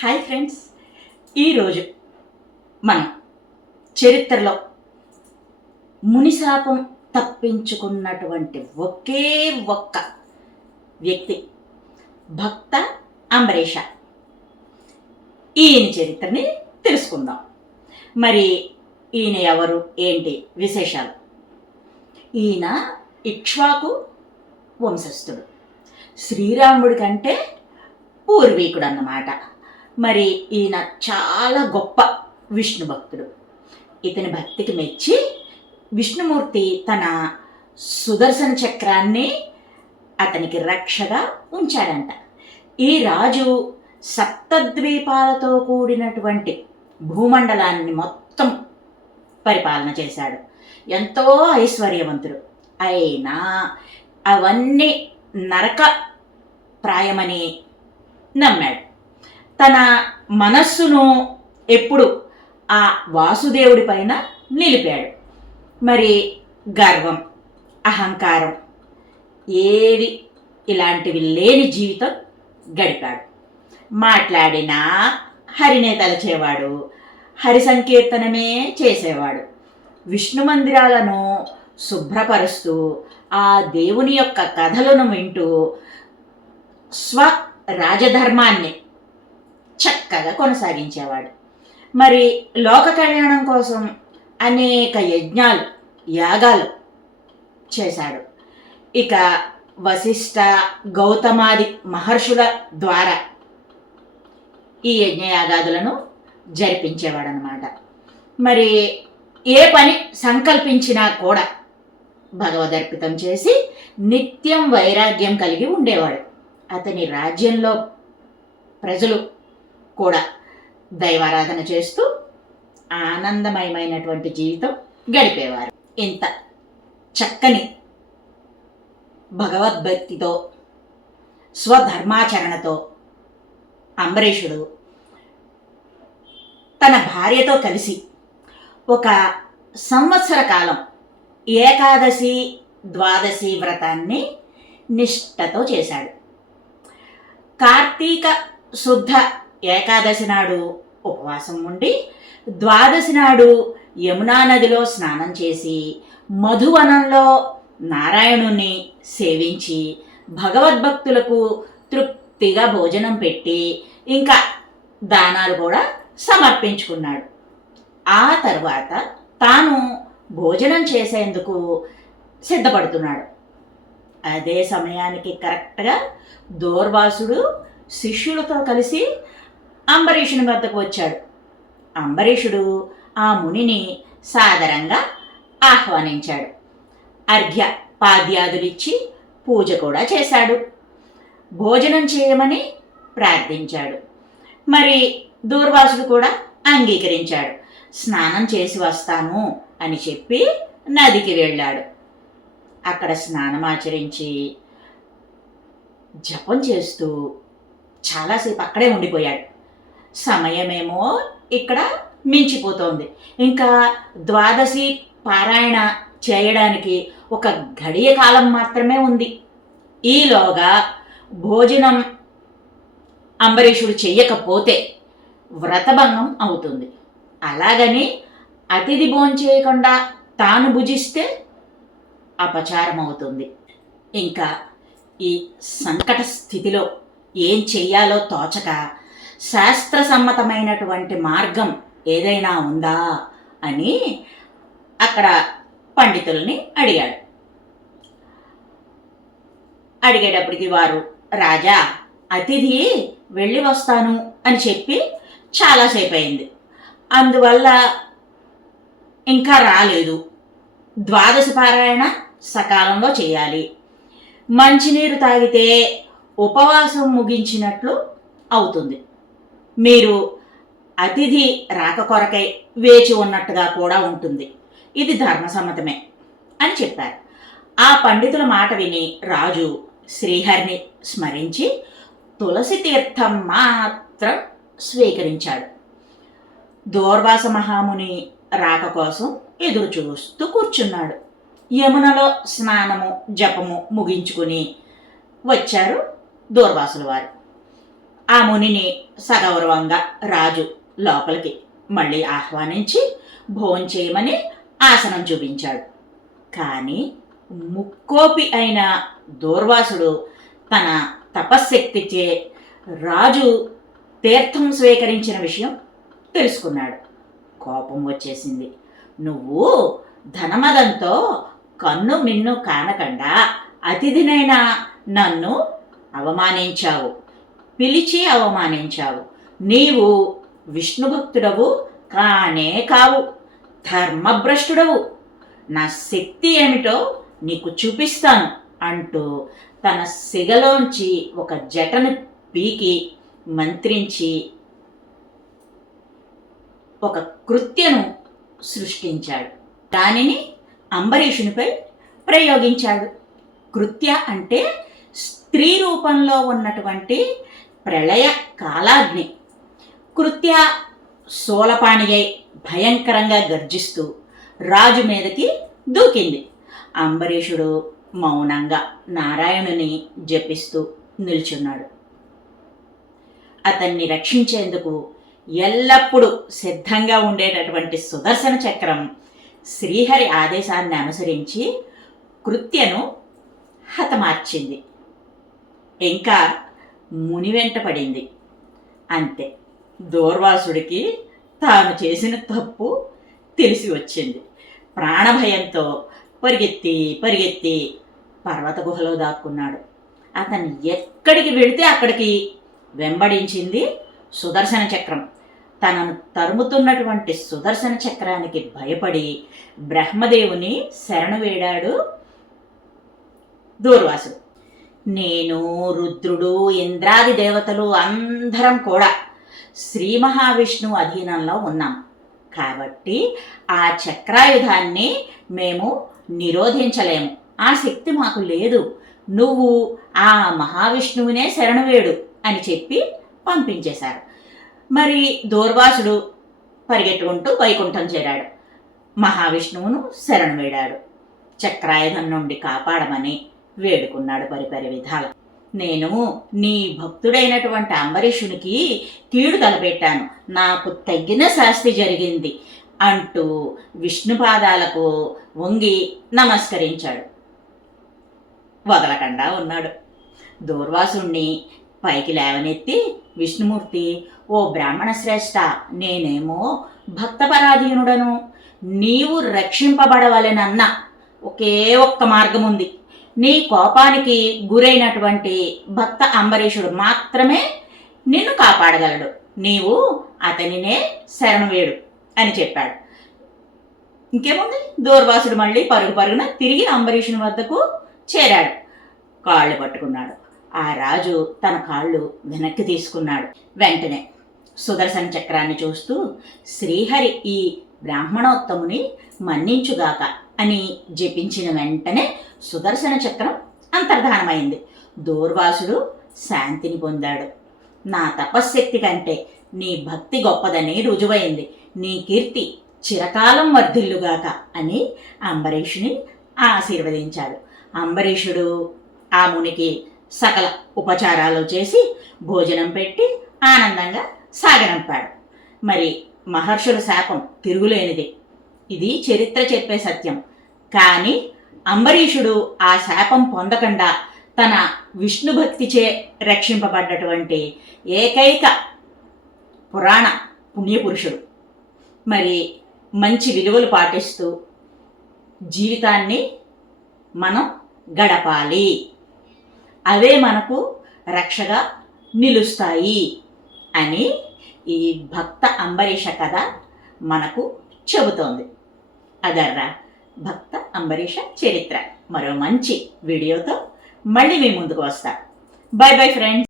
Hi friends, ఈరోజు మనం చరిత్రలో మునిశాపం తప్పించుకున్నటువంటి ఒకే ఒక్క వ్యక్తి భక్త అంబరీష. ఈయన చరిత్రని తెలుసుకుందాం. మరి ఈయన ఎవరు, ఏంటి విశేషాలు? ఈయన ఇక్ష్వాకు వంశస్థుడు, శ్రీరాముడి కంటే పూర్వీకుడు అన్నమాట. మరి ఈయన చాలా గొప్ప విష్ణు భక్తుడు. ఇతని భక్తికి మెచ్చి విష్ణుమూర్తి తన సుదర్శన చక్రాన్ని అతనికి రక్షగా ఉంచాడంట. ఈ రాజు సప్తద్వీపాలతో కూడినటువంటి భూమండలాన్ని మొత్తం పరిపాలన చేశాడు. ఎంతో ఐశ్వర్యవంతుడు. అయినా అవన్నీ నరక ప్రాయమని నమ్మాడు. తన మనస్సును ఎప్పుడు ఆ వాసుదేవుడి పైన నిలిపాడు. మరి గర్వం, అహంకారం ఏవి ఇలాంటివి లేని జీవితం గడిపాడు. మాట్లాడినా హరినే తలచేవాడు, హరి సంకీర్తనమే చేసేవాడు. విష్ణు మందిరాలను శుభ్రపరుస్తూ ఆ దేవుని యొక్క కథలను వింటూ స్వ రాజధర్మాన్ని చక్కగా కొనసాగించేవాడు. మరి లోక కళ్యాణం కోసం అనేక యజ్ఞాలు, యాగాలు చేశాడు. ఇక వశిష్ఠ, గౌతమాది మహర్షుల ద్వారా ఈ యజ్ఞయాగాదులను జరిపించేవాడనమాట. మరి ఏ పని సంకల్పించినా కూడా భగవదర్పితం చేసి నిత్యం వైరాగ్యం కలిగి ఉండేవాడు. అతని రాజ్యంలో ప్రజలు కూడా దైవారాధన చేస్తూ ఆనందమయమైనటువంటి జీవితం గడిపేవారు. ఇంత చక్కని భగవద్భక్తితో స్వధర్మాచరణతో అంబరీషుడు తన భార్యతో కలిసి ఒక సంవత్సర కాలం ఏకాదశి, ద్వాదశి వ్రతాన్ని నిష్ఠతో చేశాడు. కార్తీక శుద్ధ ఏకాదశి నాడు ఉపవాసం ఉండి, ద్వాదశి నాడు యమునా నదిలో స్నానం చేసి, మధువనంలో నారాయణుని సేవించి, భగవద్భక్తులకు తృప్తిగా భోజనం పెట్టి, ఇంకా దానాలు కూడా సమర్పించుకున్నాడు. ఆ తర్వాత తాను భోజనం చేసేందుకు సిద్ధపడుతున్నాడు. అదే సమయానికి కరెక్ట్గా దూర్వాసుడు శిష్యులతో కలిసి అంబరీషుని వద్దకు వచ్చాడు. అంబరీషుడు ఆ మునిని సాదరంగా ఆహ్వానించాడు. అర్ఘ్య పాద్యాదులిచ్చి పూజ కూడా చేశాడు. భోజనం చేయమని ప్రార్థించాడు. మరి దూర్వాసుడు కూడా అంగీకరించాడు. స్నానం చేసి వస్తాను అని చెప్పి నదికి వెళ్ళాడు. అక్కడ స్నానమాచరించి జపం చేస్తూ చాలాసేపు అక్కడే ఉండిపోయాడు. సమయమేమో ఇక్కడ మించిపోతోంది. ఇంకా ద్వాదశి పారాయణ చేయడానికి ఒక గడియ కాలం మాత్రమే ఉంది. ఈలోగా భోజనం అంబరీషుడు చెయ్యకపోతే వ్రతభంగం అవుతుంది. అలాగని అతిథి భోంచేయకుండా తాను భుజిస్తే అపచారం అవుతుంది. ఇంకా ఈ సంకట స్థితిలో ఏం చెయ్యాలో తోచక శాస్త్రసమ్మతమైనటువంటి మార్గం ఏదైనా ఉందా అని అక్కడ పండితుల్ని అడిగాడు. అడిగేటప్పటికి వారు, రాజా, అతిథి వెళ్ళి వస్తాను అని చెప్పి చాలాసేపు అయింది, అందువల్ల ఇంకా రాలేదు. ద్వాదశి పారాయణ సకాలంలో చేయాలి. మంచినీరు తాగితే ఉపవాసం ముగించినట్లు అవుతుంది. మీరు అతిథి రాక కొరకై వేచి ఉన్నట్టుగా కూడా ఉంటుంది. ఇది ధర్మసమ్మతమే అని చెప్పారు. ఆ పండితుల మాట విని రాజు శ్రీహరిని స్మరించి తులసి తీర్థం మాత్రం స్వీకరించాడు. దూర్వాస మహాముని రాక కోసం ఎదురు చూస్తూ కూర్చున్నాడు. యమునలో స్నానము, జపము ముగించుకుని వచ్చారు దూర్వాసుల వారు. ఆ మునిని సగౌరవంగా రాజు లోపలికి మళ్ళీ ఆహ్వానించి భోంచేయమని ఆసనం చూపించాడు. కానీ ముక్కోపి అయిన దూర్వాసుడు తన తపశ్శక్తిచే రాజు తీర్థం స్వీకరించిన విషయం తెలుసుకున్నాడు. కోపం వచ్చేసింది. నువ్వు ధనమదంతో కన్ను మిన్ను కానకుండా అతిథినైనా నన్ను అవమానించావు, పిలిచి అవమానించావు. నీవు విష్ణుభక్తుడవు కానే కావు, ధర్మభ్రష్టుడవు. నా శక్తి ఏమిటో నీకు చూపిస్తాను అంటూ తన సిగలోంచి ఒక జటను పీకి మంత్రించి ఒక కృత్యను సృష్టించాడు. దానిని అంబరీషునిపై ప్రయోగించాడు. కృత్య అంటే స్త్రీ రూపంలో ఉన్నటువంటి ప్రళయ కాలాగ్ని. కృత్య శూలపాణియై భయంకరంగా గర్జిస్తూ రాజు మీదకి దూకింది. అంబరీషుడు మౌనంగా నారాయణుని జపిస్తూ నిల్చున్నాడు. అతన్ని రక్షించేందుకు ఎల్లప్పుడూ సిద్ధంగా ఉండేటటువంటి సుదర్శన చక్రం శ్రీహరి ఆదేశాన్ని అనుసరించి కృత్యను హతమార్చింది. ఇంకా ముని వెంట పడింది. అంతే, దూర్వాసుడికి తాను చేసిన తప్పు తెలిసి వచ్చింది. ప్రాణభయంతో పరిగెత్తి పరిగెత్తి పర్వత గుహలో దాక్కున్నాడు. అతను ఎక్కడికి వెళితే అక్కడికి వెంబడించింది సుదర్శన చక్రం. తనను తరుముతున్నటువంటి సుదర్శన చక్రానికి భయపడి బ్రహ్మదేవుని శరణు వేడాడు దూర్వాసుడు. నేను, రుద్రుడు, ఇంద్రాది దేవతలు అందరం కూడా శ్రీ మహావిష్ణువు అధీనంలో ఉన్నాం. కాబట్టి ఆ చక్రాయుధాన్ని మేము నిరోధించలేము. ఆ శక్తి మాకు లేదు. నువ్వు ఆ మహావిష్ణువునే శరణువేడు అని చెప్పి పంపించేశారు. మరి దూర్వాసుడు పరిగెట్టుకుంటూ వైకుంఠం చేరాడు. మహావిష్ణువును శరణు వేడాడు. చక్రాయుధం నుండి కాపాడమని వేడుకున్నాడు పరిపరి విధాల. నేను నీ భక్తుడైనటువంటి అంబరీషునికి కీడు తలపెట్టాను, నాకు తగిన శాస్తి జరిగింది అంటూ విష్ణుపాదాలకు వంగి నమస్కరించాడు. వదలకుండా ఉన్నాడు. దూర్వాసుణ్ణి పైకి లేవనెత్తి విష్ణుమూర్తి, ఓ బ్రాహ్మణ శ్రేష్ఠ, నేనేమో భక్తపరాధీనుడను. నీవు రక్షింపబడవలెనన్న ఒకే ఒక్క మార్గం ఉంది. నీ కోపానికి గురైనటువంటి భక్త అంబరీషుడు మాత్రమే నిన్ను కాపాడగలడు. నీవు అతనినే శరణు వేడు అని చెప్పాడు. ఇంకేముంది, దూర్వాసుడు మళ్ళీ పరుగు పరుగున తిరిగి అంబరీషుని వద్దకు చేరాడు. కాళ్ళు పట్టుకున్నాడు. ఆ రాజు తన కాళ్ళు వెనక్కి తీసుకున్నాడు. వెంటనే సుదర్శన చక్రాన్ని చూస్తూ శ్రీహరి ఈ బ్రాహ్మణోత్తముని మన్నించుగాక అని జపించిన వెంటనే సుదర్శన చక్రం అంతర్ధానమైంది. దూర్వాసుడు శాంతిని పొందాడు. నా తపశ్శక్తి కంటే నీ భక్తి గొప్పదని రుజువైంది. నీ కీర్తి చిరకాలం వర్ధిల్లుగాక అని అంబరీషుని ఆశీర్వదించాడు. అంబరీషుడు ఆ మునికి సకల ఉపచారాలు చేసి భోజనం పెట్టి ఆనందంగా సాగనంపాడు. మరి మహర్షుల శాపం తిరుగులేనిది. ఇది చరిత్ర చెప్పే సత్యం. కానీ అంబరీషుడు ఆ శాపం పొందకుండా తన విష్ణుభక్తిచే రక్షింపబడ్డటువంటి ఏకైక పురాణ పుణ్యపురుషుడు. మరి మంచి విలువలు పాటిస్తూ జీవితాన్ని మనం గడపాలి. అవే మనకు రక్షగా నిలుస్తాయి అని ఈ భక్త అంబరీష కథ మనకు చెబుతోంది. అదర్రా భక్త అంబరీష చరిత్ర. మరో మంచి వీడియోతో మళ్ళీ మీ ముందుకు వస్తా. By bye friends.